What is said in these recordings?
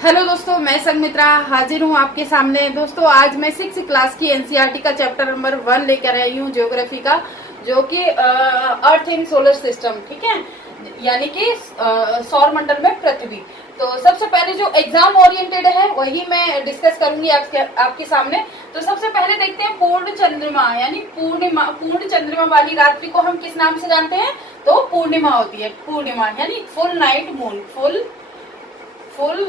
Hello दोस्तों, मैं संगमित्रा हाजिर हूँ आपके सामने। दोस्तों आज मैं 6 क्लास की एनसीईआरटी का चैप्टर नंबर 1 लेकर आई हूँ, ज्योग्राफी का, जो कि अर्थ इन सोलर सिस्टम, ठीक है, यानी कि सौर मंडल में पृथ्वी। तो सबसे पहले जो एग्जाम ओरिएंटेड है वही मैं डिस्कस करूंगी आपके सामने। तो सबसे पहले देखते हैं पूर्ण चंद्रमा, यानी पूर्ण चंद्रमा वाली रात्रि को हम किस नाम से जानते हैं? तो पूर्णिमा होती है। पूर्णिमा यानी full Knight Moon, full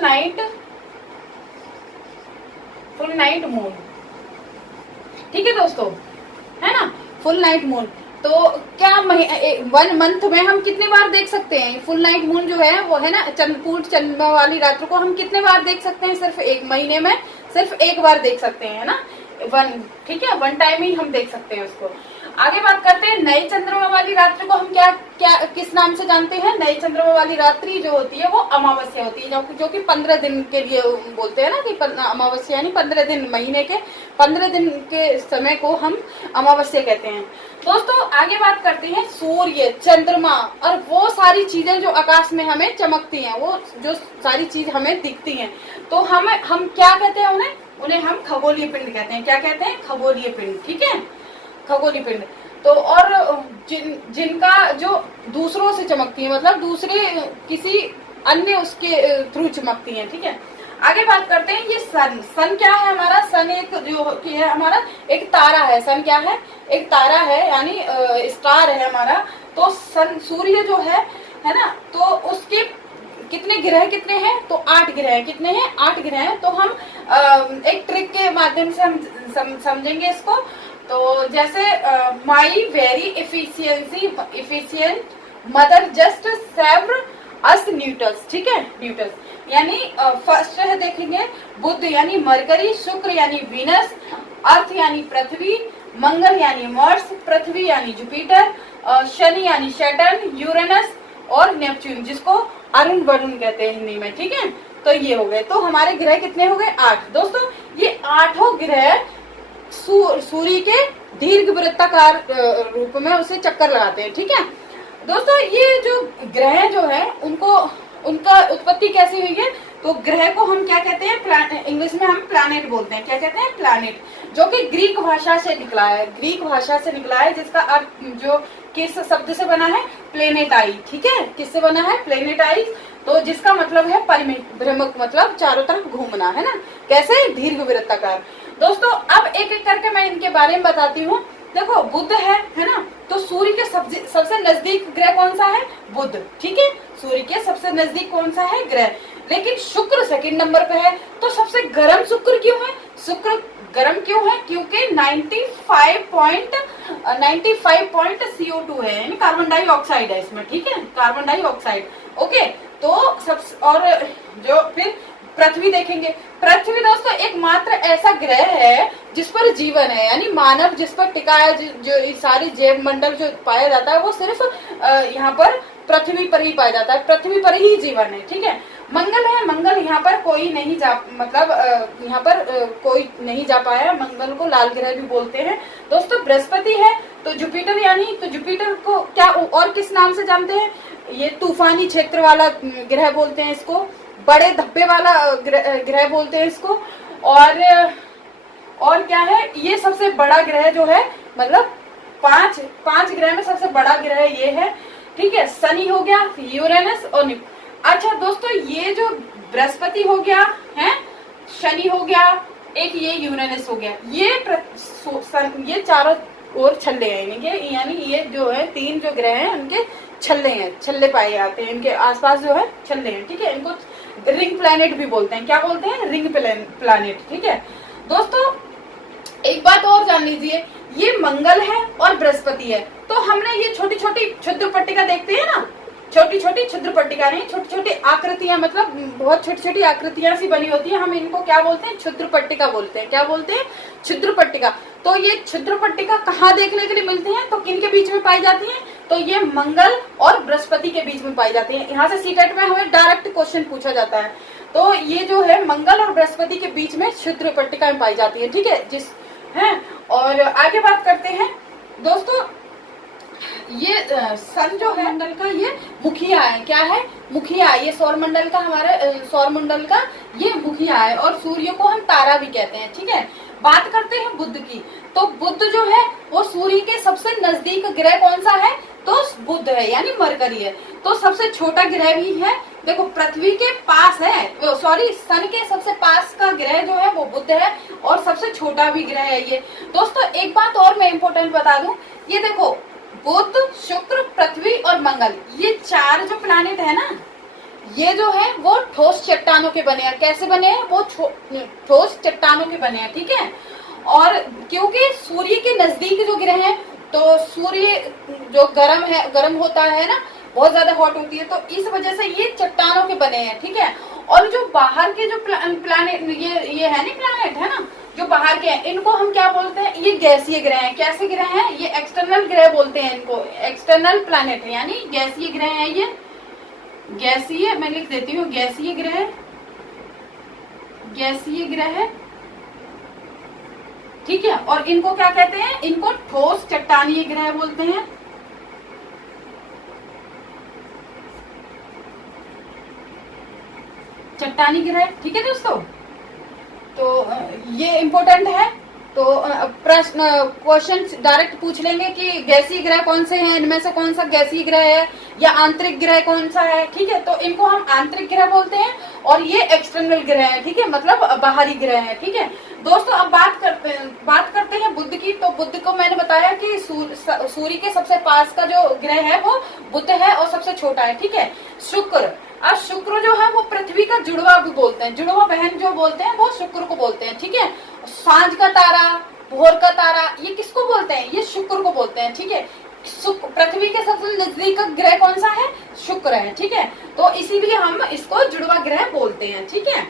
Knight Moon, ठीक है दोस्तों, है ना, फुल नाइट मून। तो क्या 1 मंथ में हम कितने बार देख सकते हैं फुल नाइट मून जो है वो, है ना, पूर्ण चंद्रमा वाली रात्रि को हम कितने बार देख सकते हैं? सिर्फ 1 महीने में सिर्फ 1 बार देख सकते हैं, है ना, ठीक है, 1 टाइम ही हम देख सकते हैं उसको। आगे बात करते हैं नए चंद्रमा वाली रात्रि को हम किस नाम से जानते हैं? नए चंद्रमा वाली रात्रि जो होती है वो अमावस्या होती है, जो कि 15 दिन के लिए बोलते हैं ना, कि अमावस्या यानी 15 दिन, महीने के 15 दिन के समय को हम अमावस्या कहते हैं। दोस्तों आगे बात करते हैं सूर्य, चंद्रमा और वो सारी चीजें जो आकाश में हमें चमकती हैं, वो जो सारी चीज हमें दिखती हैं, तो हम क्या कहते हैं उन्हें हम खगोलीय पिंड कहते हैं। क्या कहते हैं? खगोलीय पिंड, ठीक है, खगोलीय पिंड। तो और जिनका जो दूसरों से चमकती है, मतलब दूसरे किसी अन्य उसके थ्रू चमकती हैं, ठीक है। आगे बात करते हैं ये सन क्या है हमारा? सन एक जो कि है हमारा एक तारा है। सन क्या है? एक तारा है, यानी स्टार है हमारा। तो सन, सूर्य जो है ना, तो उसके कितने ग्रह कितने हैं? तो 8 ग्रह। कितने हैं? 8 ग्रह हैं। तो हम एक ट्रिक के माध्यम से हम समझेंगे इसको। तो जैसे my very efficient mother just saved us Newton's, ठीक है, न्यूटन्स, यानी फर्स्ट है देखेंगे बुध यानी मरकरी, शुक्र यानी वीनस, अर्थ यानी पृथ्वी, मंगल यानी मार्स, पृथ्वी यानी जुपिटर, शनि यानी सैटर्न, यूरेनस और नेपच्यून, जिसको अरुण वरुण कहते हैं हिंदी में, ठीक है। तो ये हो गए। तो हमारे ग्रह कितने हो गए? 8। दोस्तों ये 8 ग्रह सूर्य के दीर्घ वृत्ताकार रूप में उसे चक्कर लगाते हैं, ठीक है। दोस्तों ये जो ग्रह जो है उनका उत्पत्ति कैसी हुई है? तो ग्रह को हम क्या कहते हैं? इंग्लिश में हम प्लैनेट बोलते हैं। क्या कहते हैं? प्लैनेट, जो कि ग्रीक भाषा से निकला है। ग्रीक भाषा से निकला है, जिसका अर्थ जो किस शब्द से बना है? प्लेनेटाई, ठीक है, किससे बना है? प्लेनेटाई। तो जिसका मतलब है परिभ्रमक, मतलब चारों तरफ घूमना, है ना। कैसे? दीर्घ वृत्ताकार। दोस्तों अब एक एक करके मैं इनके बारे में बताती हूँ। देखो बुध है ना, तो सूर्य के सबसे नजदीक ग्रह कौन सा है? बुध, ठीक है, सूर्य के सबसे नजदीक कौन सा है? ग्रह। लेकिन शुक्र सेकंड नंबर पे है। तो सबसे गर्म शुक्र क्यों है? शुक्र गर्म क्यों है? क्योंकि 95 CO2 है, यानी कार्बन डाइऑक्साइड है इसमें, ठीक है, कार्बन डाइऑक्साइड। ओके, तो और जो फिर पृथ्वी देखेंगे। पृथ्वी दोस्तों एकमात्र ऐसा ग्रह है जिस पर जीवन है, यानी मानव जिस पर टिका है। जो सारी जैव मंडल जो पाया जाता है वो सिर्फ यहाँ पर पृथ्वी पर ही पाया जाता है, पृथ्वी पर ही जीवन है, ठीक है। मंगल है, मंगल यहाँ पर कोई नहीं जा, मतलब यहाँ पर कोई नहीं जा पाया। मंगल को लाल ग्रह भी बोलते हैं। दोस्तों बृहस्पति है, तो जुपिटर, यानी तो जुपिटर को क्या और किस नाम से जानते हैं? ये तूफानी क्षेत्र वाला ग्रह बोलते हैं इसको, बड़े धब्बे वाला ग्रह बोलते हैं इसको। और क्या है? ये सबसे बड़ा ग्रह जो है, मतलब 5 ग्रह में सबसे बड़ा ग्रह ये है, ठीक है। शनि हो गया, यूरेनस और अच्छा दोस्तों ये जो बृहस्पति हो गया है, शनि हो गया, एक ये यूरेनस हो गया, ये चारों ओर छल्ले हैं, यानी ये जो है 3 जो ग्रह हैं उनके छल्ले पाए जाते हैं, इनके आसपास जो है छल्ले हैं, ठीक है। इनको रिंग प्लैनेट भी बोलते हैं। क्या बोलते हैं? रिंग प्लैनेट, ठीक है। दोस्तों एक बात और जान लीजिए, ये मंगल है और बृहस्पति है। तो हमने ये छोटी छोटी क्षुद्र पट्टिका देखते हैं ना, छोटी छोटी क्षुद्र पट्टिका नहीं, छोटी छोटी आकृतियां, मतलब बहुत छोटी छोटी आकृतियां सी बनी होती है, हम इनको क्या बोलते हैं? क्षुद्र पट्टिका बोलते हैं। क्या बोलते हैं? क्षुद्र पट्टिका। तो ये क्षुद्र पट्टिका कहाँ देखने के लिए मिलती है? तो किन के बीच में पाई जाती है? तो ये मंगल और बृहस्पति के बीच में पाई जाती है। यहाँ से सीटेट में हमें डायरेक्ट क्वेश्चन पूछा जाता है। तो ये जो है मंगल और बृहस्पति के बीच में क्षुद्र पट्टिका में पाई जाती है, ठीक है, जिस है। और आगे बात करते हैं दोस्तों, ये सन जो है मंडल का ये मुखिया है। क्या है? मुखिया। ये सौर मंडल का, हमारे सौर मंडल का ये मुखिया है, और सूर्य को हम तारा भी कहते हैं। ठीक है, बात करते हैं बुध की। तो बुध जो है वो सूर्य के सबसे नजदीक ग्रह कौन सा है? तो बुध है, यानी मरकरी है। तो सबसे छोटा ग्रह भी है, देखो पृथ्वी के पास है, सॉरी सन के सबसे पास का ग्रह जो है वो बुध है, और सबसे छोटा भी ग्रह है ये। दोस्तों एक बात और मैं इम्पोर्टेंट बता दूं, ये देखो बुध, शुक्र, पृथ्वी और मंगल, ये चार जो प्लैनेट है ना, ये जो है वो ठोस चट्टानों के बने हैं। कैसे बने हैं? वो ठोस चट्टानों के बने हैं। ठीक है, और क्योंकि सूर्य के नजदीक जो ग्रह है, तो सूर्य जो गर्म होता है ना, बहुत ज्यादा हॉट होती है, तो इस वजह से ये चट्टानों के बने हैं। ठीक है, और जो बाहर के जो प्लैनेट ये है ना, प्लैनेट है ना, जो बाहर के हैं, इनको हम क्या बोलते हैं? ये गैसीय ग्रह हैं। कैसे ग्रह हैं? ये एक्सटर्नल ग्रह बोलते हैं इनको, एक्सटर्नल प्लैनेट है, यानी गैसीय ग्रह है ये। गैसीय, मैं लिख देती हूँ, गैसीय ग्रह, गैसीय ग्रह। ठीक है, और इनको क्या कहते हैं? इनको ठोस चट्टानीय ग्रह बोलते हैं। चट्टानी ग्रह। ठीक है दोस्तों, तो ये इम्पोर्टेंट है। तो प्रश्न क्वेश्चन डायरेक्ट पूछ लेंगे कि गैसीय ग्रह कौन से हैं, इनमें से कौन सा गैसीय ग्रह है, या आंतरिक ग्रह कौन सा है। ठीक है, तो इनको हम आंतरिक ग्रह बोलते हैं, और ये एक्सटर्नल ग्रह है। ठीक है, मतलब बाहरी ग्रह है। ठीक है दोस्तों, अब बात करते हैं बुध की। तो बुध को मैंने बताया कि सूर्य के सबसे पास का जो ग्रह है वो बुध है, और सबसे छोटा है। ठीक है, शुक्र। अब शुक्र जो है वो पृथ्वी का जुड़वा भी बोलते हैं, जुड़वा बहन जो बोलते हैं वो शुक्र को बोलते हैं। ठीक है, सांझ का तारा, भोर का तारा, ये किसको बोलते हैं? ये शुक्र को बोलते हैं। ठीक है, पृथ्वी के सबसे नजदीक का ग्रह कौन सा है? शुक्र है। ठीक है, तो इसीलिए हम इसको जुड़वा ग्रह बोलते हैं। ठीक है,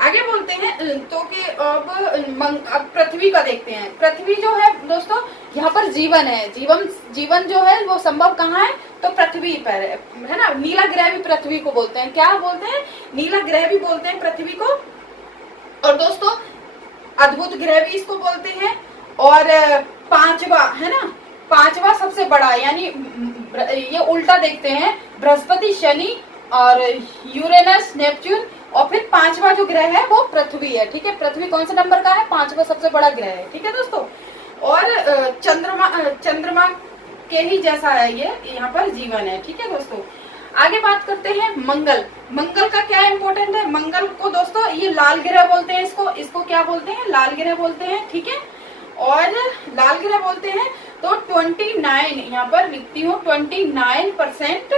आगे बोलते हैं तो कि अब पृथ्वी का देखते हैं। पृथ्वी जो है दोस्तों, यहाँ पर जीवन है। जीवन जो है वो संभव कहाँ है? तो पृथ्वी पर है ना। नीला ग्रह भी पृथ्वी को बोलते हैं। क्या बोलते हैं? नीला ग्रह भी बोलते हैं पृथ्वी को। और दोस्तों अद्भुत ग्रह भी इसको बोलते हैं। और पांचवा है ना, पांचवा सबसे बड़ा, यानी ये उल्टा देखते हैं, बृहस्पति, शनि और यूरेनस, नेपच्यून, और फिर पांचवा जो ग्रह है वो पृथ्वी है। ठीक है, पृथ्वी कौन से नंबर का है? पांचवा सबसे बड़ा ग्रह है। ठीक है दोस्तों, और चंद्रमा के ही जैसा है ये, यहाँ पर जीवन है। ठीक है दोस्तों, आगे बात करते हैं मंगल। मंगल का क्या इम्पोर्टेंट है? मंगल को दोस्तों ये लाल ग्रह बोलते हैं, इसको क्या बोलते हैं? लाल ग्रह बोलते हैं। ठीक है, और लाल ग्रह बोलते हैं। तो 29, यहाँ पर लिखती हूँ 29%,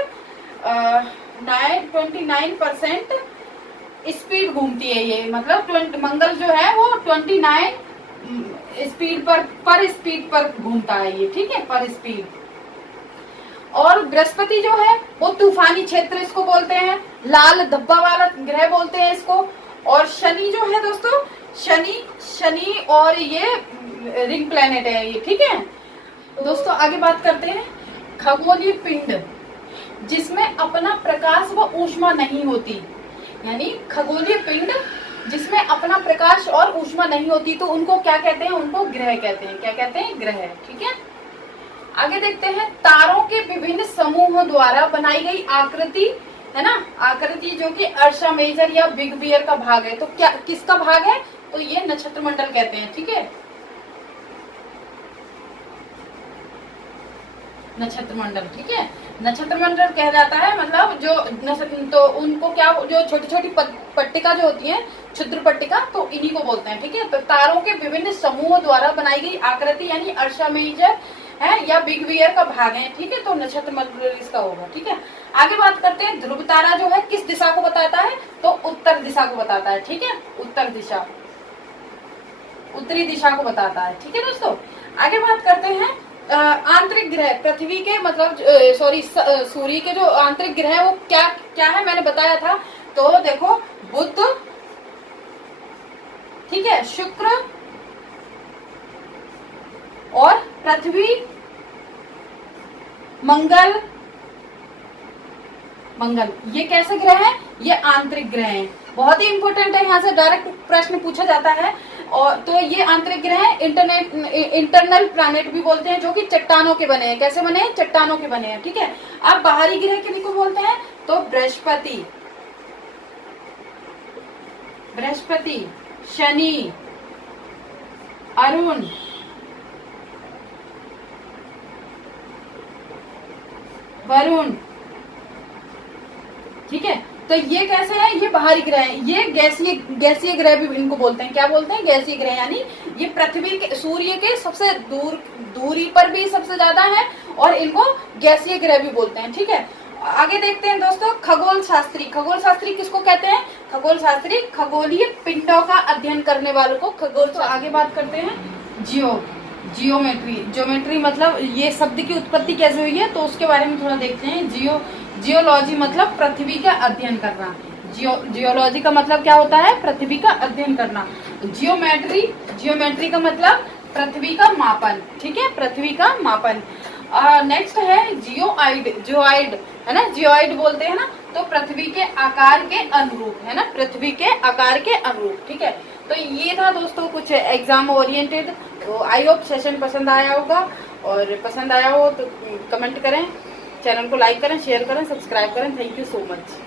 29% स्पीड घूमती है ये, मतलब मंगल जो है वो 29 स्पीड पर स्पीड पर घूमता है ये। ठीक है, पर स्पीड। और बृहस्पति जो है वो तूफानी क्षेत्र इसको बोलते हैं, लाल धब्बा वाला ग्रह बोलते हैं इसको। और शनि जो है दोस्तों, शनि और ये रिंग प्लेनेट है ये। ठीक है दोस्तों, आगे बात करते हैं खगोलीय पिंड जिसमें अपना प्रकाश व ऊष्मा नहीं होती, यानी खगोलीय पिंड जिसमें अपना प्रकाश और ऊष्मा नहीं होती, तो उनको क्या कहते हैं? उनको ग्रह कहते हैं। क्या कहते हैं? ग्रह। ठीक है, आगे देखते हैं तारों के विभिन्न समूहों द्वारा बनाई गई आकृति है ना, आकृति जो कि अर्शा मेजर या बिग बियर का भाग है। तो क्या किसका भाग है? तो ये नक्षत्र मंडल कहते हैं। ठीक है, नक्षत्र मंडल। ठीक है, नक्षत्र मंडल कह जाता है, मतलब जो तो उनको क्या, जो छोटी छोटी पट्टिका जो होती है, क्षुद्र पट्टिका, तो इन्हीं को बोलते हैं। ठीक है, तो तारों के विभिन्न समूहों द्वारा बनाई गई आकृति यानी अर्शा मेजर है या बिग बियर का भाग है। ठीक है, तो नक्षत्र मंडल इसका होगा। ठीक है, आगे बात करते हैं ध्रुव तारा जो है किस दिशा को बताता है? तो उत्तर दिशा को बताता है। ठीक है, उत्तर दिशा, उत्तरी दिशा को बताता है। ठीक है दोस्तों, आगे बात करते हैं आंतरिक ग्रह। पृथ्वी के मतलब सूर्य के जो आंतरिक ग्रह है वो क्या क्या है, मैंने बताया था। तो देखो बुध, ठीक है, शुक्र और पृथ्वी, मंगल, ये कैसे ग्रह हैं? ये आंतरिक ग्रह हैं। बहुत ही इंपॉर्टेंट है, यहाँ से डायरेक्ट प्रश्न पूछा जाता है। और तो ये आंतरिक ग्रह इंटरनल प्लैनेट भी बोलते हैं, जो कि चट्टानों के बने हैं। कैसे बने हैं? चट्टानों के बने हैं, ठीक है। अब बाहरी ग्रह किन्हीं को बोलते हैं? तो बृहस्पति, शनि, अरुण, वरुण, ठीक है। तो ये कैसे है? ये बाहरी ग्रह है। ये गैसीय ग्रह भी इनको बोलते हैं। क्या बोलते हैं? गैसीय ग्रह। यानी ये पृथ्वी के, सूर्य के सबसे दूरी पर भी सबसे ज्यादा है, और इनको गैसीय ग्रह भी बोलते हैं, ठीक है। आगे देखते हैं दोस्तों, खगोल शास्त्री। खगोल शास्त्री किसको कहते हैं? खगोल शास्त्री खगोलीय पिंडों का अध्ययन करने वालों को खगोल। तो आगे बात करते हैं ज्योमेट्री मतलब ये शब्द की उत्पत्ति कैसे हुई है, तो उसके बारे में थोड़ा देखते हैं। जियोलॉजी मतलब पृथ्वी का अध्ययन करना। जियोलॉजी का मतलब क्या होता है? पृथ्वी का अध्ययन करना। जियोमेट्री का मतलब पृथ्वी का मापन, ठीक है, पृथ्वी का मापन। नेक्स्ट है जियोइड है ना, जियोइड बोलते हैं ना, तो पृथ्वी के आकार के अनुरूप, है ना, पृथ्वी के आकार के अनुरूप, ठीक है। तो ये था दोस्तों कुछ एग्जाम ओरिएंटेड। तो आई होप सेशन पसंद आया होगा, और पसंद आया हो तो कमेंट करें, चैनल को लाइक करें, शेयर करें, सब्सक्राइब करें। Thank you so much.